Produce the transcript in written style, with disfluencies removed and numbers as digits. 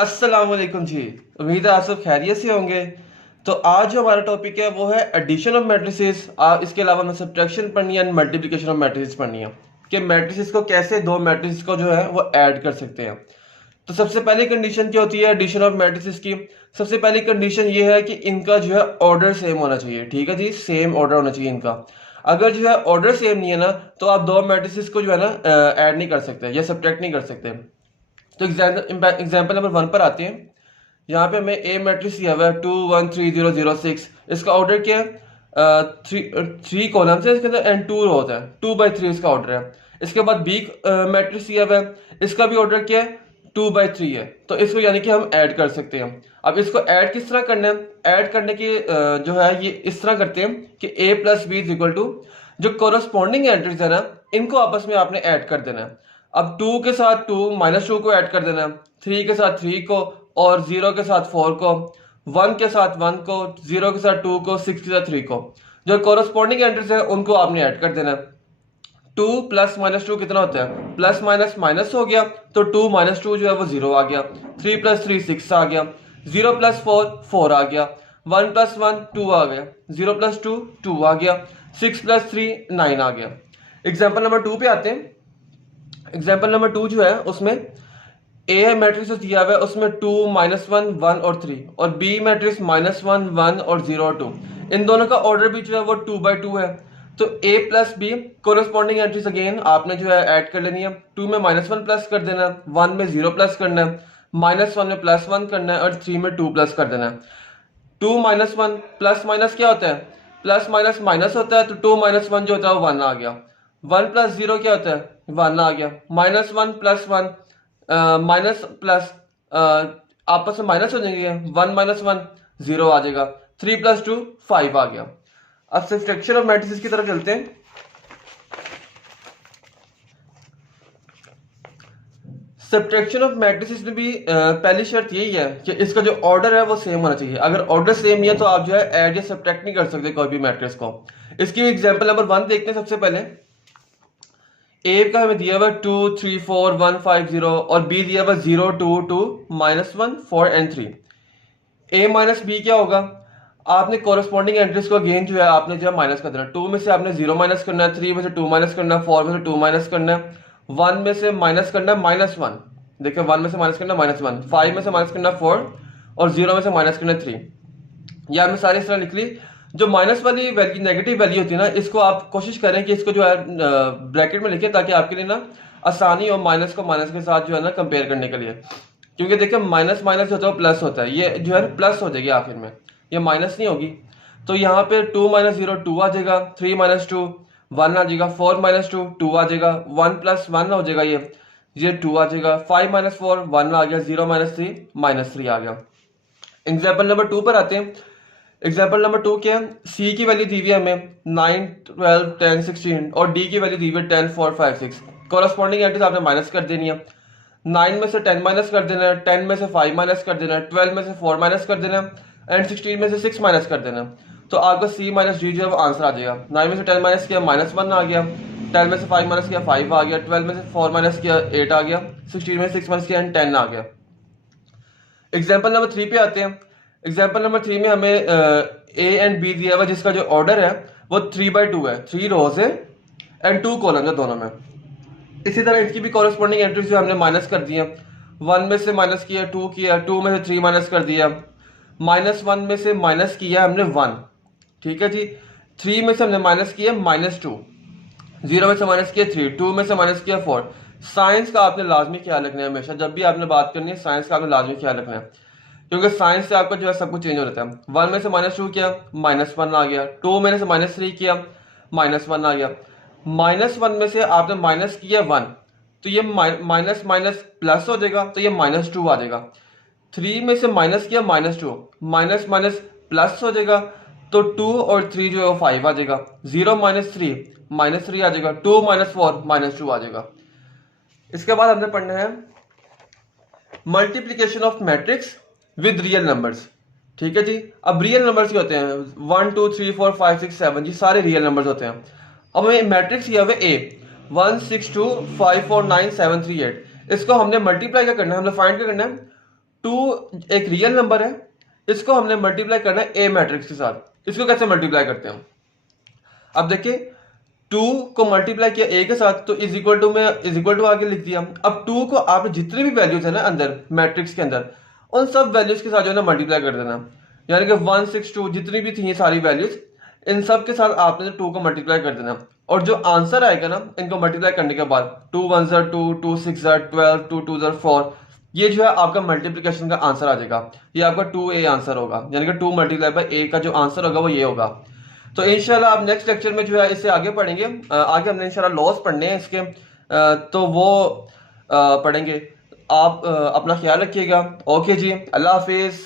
अस्सलाम वालेकुम जी। उम्मीद है आप सब खैरियत से होंगे। तो आज जो हमारा टॉपिक है वो है एडिशन ऑफ मैट्रिसेस। इसके अलावा हमें सब्ट्रैक्शन पढ़नी है, मल्टीप्लिकेशन ऑफ मैट्रिसेस पढ़नी है कि मैट्रिसेस को कैसे दो मैट्रिसेस को जो है वो ऐड कर सकते हैं। तो सबसे पहली कंडीशन क्या होती है एडिशन ऑफ मैट्रिसेस की? सबसे पहली कंडीशन ये है कि इनका जो है ऑर्डर सेम होना चाहिए। ठीक है जी, सेम ऑर्डर होना चाहिए इनका। अगर जो है ऑर्डर सेम नहीं है ना, तो आप दो मैट्रिसेस को जो है ना ऐड नहीं कर सकते या सब्ट्रैक्ट नहीं कर सकते। तो एग्जाम्पल नंबर 1 पर आते हैं। यहाँ पे हमें ए मैट्रिक्स दिया हुआ है 2 1 3 0 0 6। इसका ऑर्डर क्या है? थ्री कॉलम्स है इसके अंदर एंड 2 रोज है। 2/3 इसका ऑर्डर है। इसके बाद बी मैट्रिक्स दिया हुआ है, इसका भी ऑर्डर क्या है? 2/3 है। तो इसको यानी कि हम ऐड कर सकते हैं। अब इसको ऐड किस तरह करना है? ऐड करने की जो है ये इस तरह करते हैं कि a plus b is equal to जो कोरस्पॉन्डिंग एंट्रीज है ना, इनको आपस में आपने ऐड कर देना है। अब 2 के साथ 2 -2 को ऐड कर देना है, 3 के साथ 3 को, और 0 के साथ 4 को, 1 के साथ 1 को, 0 के साथ 2 को, 6 के साथ 3 को। जो कोरस्पॉन्डिंग एंट्रीज है उनको आपने ऐड कर देना है। 2 प्लस -2 कितना होता है? प्लस माइनस माइनस हो गया, तो 2 -2 जो है वो 0 आ गया। 3 + 3 6 आ गया। 0 + 4 4 आ गया। 1 + 1 2 आ गया। 0 + 2 2 आ गया। 6 + 3 9 आ गया। एग्जाम्पल नंबर 2 पे आते हैं। एग्जाम्पल नंबर 2 जो है उसमें ए मैट्रिक्स दिया हुआ है, उसमें 2 -1 1 और 3, और बी मैट्रिक्स -1 1 और 0 और 2। इन दोनों का ऑर्डर भी जो है वो 2/2 है। तो a plus b corresponding entries again आपने जो है ऐड कर लेनी है। 2 में -1 प्लस कर देना है, 1 में 0 प्लस करना है, -1 में +1 करना है, और 3 में 2 प्लस कर देना है। 2 -1 प्लस माइनस क्या होता है? प्लस माइनस माइनस होता है, तो 2 -1 जो होता है वो 1 आ गया। 1 + 0 क्या होता है? 1 आ गया। -1 + 1 माइनस प्लस आपस में माइनस हो जाएंगे। 1 - 1 0 आ जाएगा। 3 + 2 5 आ गया। अब सब्ट्रैक्शन ऑफ मैट्रिसेस की तरफ चलते हैं। सब्ट्रैक्शन ऑफ मैट्रिसेस में भी पहली शर्त यही है कि इसका जो ऑर्डर है वो सेम होना चाहिए। अगर ऑर्डर सेम नहीं है तो आप जो है ऐड या सब्ट्रैक्ट नहीं कर सकते कोई भी मैट्रिक्स को। इसकी एग्जांपल नंबर 1 देखते हैं। सबसे पहले ए का हमें दिया हुआ 2 3 4 1 5 0, और बी दिया हुआ 0 2 2 -1 4 and 3। ए माइनस बी क्या होगा? आपने कोरस्पॉन्डिंग एंट्रीज को अगेन जो है आपने जो है माइनस कर देना। 2 में से आपने 0 माइनस करना है, 3 में से 2 माइनस करना है, 4 में से 2 माइनस करना है, 1 में से माइनस करना है -1। देखिए 1 में से माइनस करना है -1, 5 में से माइनस करना है 4, और 0 में से माइनस करना है 3। या हमने सारी इस तरह लिख ली। जो माइनस वाली वैल्यू नेगेटिव वैल्यू होती है ना, इसको आप कोशिश करें कि इसको जो है ब्रैकेट में लिखे, ताकि आपके लिए ना आसानी हो माइनस को माइनस के साथ जो है ना कंपेयर करने के लिए। क्योंकि देखिए माइनस माइनस होता है प्लस होता है, ये जो है प्लस हो जाएगी आखिर में, ये माइनस नहीं होगी। तो यहाँ पे 2 - 0 2 आ जाएगा, 3 - 2 1 आ जाएगा, 4 - 2 2 आ जाएगा, 1 + 1 हो जाएगा, ये 2 आ जाएगा, 5 - 4 1 आ गया, 0 - 3 -3 आ गया। एग्जाम्पल नंबर 2 पर आते हैं। एग्जाम्पल नंबर 2 क्या है? सी की वैल्यू दी हुई है हमें 9 12 10 16, और डी की वैल्यू दी हुई है 10 4 5 6। कोरस्पॉन्डिंग एंट्रीज आपने माइनस कर देनी है। 9 में से 10 माइनस कर देना है, 10 में से 5 माइनस कर देना है, 12 में से 4 माइनस कर देना है, एंड 16 में से 6 माइनस कर देना है। तो आपका सी - डी जो है वो आंसर आ जाएगा। 9 में से 10 माइनस किया -1 आ गया, 10 में से 5 माइनस किया 5 आ गया, 12 में से 4 माइनस किया 8 आ गया, 16 में से 6 माइनस किया एंड 10 आ गया। एग्जाम्पल नंबर 3 पे आते हैं। एग्जाम्पल नंबर 3 में हमें ए एंड बी दिया हुआ, जिसका जो ऑर्डर है वो 3/2 है। 3 रोज है एंड 2 कॉलम है दोनों में। इसी तरह इसकी भी कॉरेस्पॉन्डिंग एंट्रीज जो हमने माइनस कर दी है। 1 में से माइनस किया 2 किया, 2 में से 3 माइनस कर दिया, -1 में से माइनस किया हमने 1। ठीक है जी। 3 में से हमने माइनस किया -2, 0 में से माइनस किया 3, 2 में से माइनस किया 4। साइंस का आपने लाजमी ख्याल रखना है। हमेशा जब भी आपने बात करनी है साइंस का आपने लाजमी ख्याल रखना है, क्योंकि साइंस से आपका जो है सब कुछ चेंज हो जाता है। 1 में से -2 किया -1 आ गया, 2 में से -3 किया -1 आ गया, -1 में से आपने माइनस किया 1, तो ये माइनस माइनस प्लस हो जाएगा, तो ये -2 आ जाएगा। 3 में से माइनस किया -2, माइनस माइनस प्लस हो जाएगा, तो 2 और 3 जो है वो 5 आ जाएगा। 0 - 3 -3 आ जाएगा, 2 - 4 -2 आ जाएगा। इसके बाद हमने पढ़ना है multiplication of matrix with real numbers. ठीक है जी। अब रियल नंबर्स क्या होते हैं? 1 2 3 4 5 6 7, ये सारे रियल नंबर्स होते हैं। अब हमें मैट्रिक्स दिया हुआ है ए 1 6 2 5 4 9 7 3 8। इसको हमने मल्टीप्लाई क्या करना है? हमने फाइंड क्या करना है? टू एक रियल नंबर है, इसको हमने मल्टीप्लाई करना है ए मैट्रिक्स के साथ। इसको कैसे मल्टीप्लाई करते हैं? अब देखिए, टू को मल्टीप्लाई किया ए के साथ तो इज इक्वल टू में इज इक्वल टू आगे लिख दिया। अब टू को आपने जितनी भी वैल्यूज है ना अंदर मैट्रिक्स के अंदर, उन सब वैल्यूज के साथ जो है ना मल्टीप्लाई कर देना। यानी कि 162 जितनी भी थी ये सारी वैल्यूज, इन सब के साथ आपने टू को मल्टीप्लाई कर देना। और जो आंसर आएगा ना इनको मल्टीप्लाई करने के बाद, 2 1 2, 2 6 12, 2 2 4, ये जो है आपका मल्टीप्लिकेशन का आंसर आ जाएगा। ये आपका 2a आंसर होगा, यानी कि 2 मल्टीप्लाई बाई ए का जो आंसर होगा वो ये होगा। तो इंशाल्लाह आप नेक्स्ट लेक्चर में जो है इससे आगे पढ़ेंगे। आगे हमने इंशाल्लाह लॉस पढ़ने हैं इसके, तो वो पढ़ेंगे। आप अपना ख्याल रखिएगा। ओके जी, अल्लाह हाफिज़।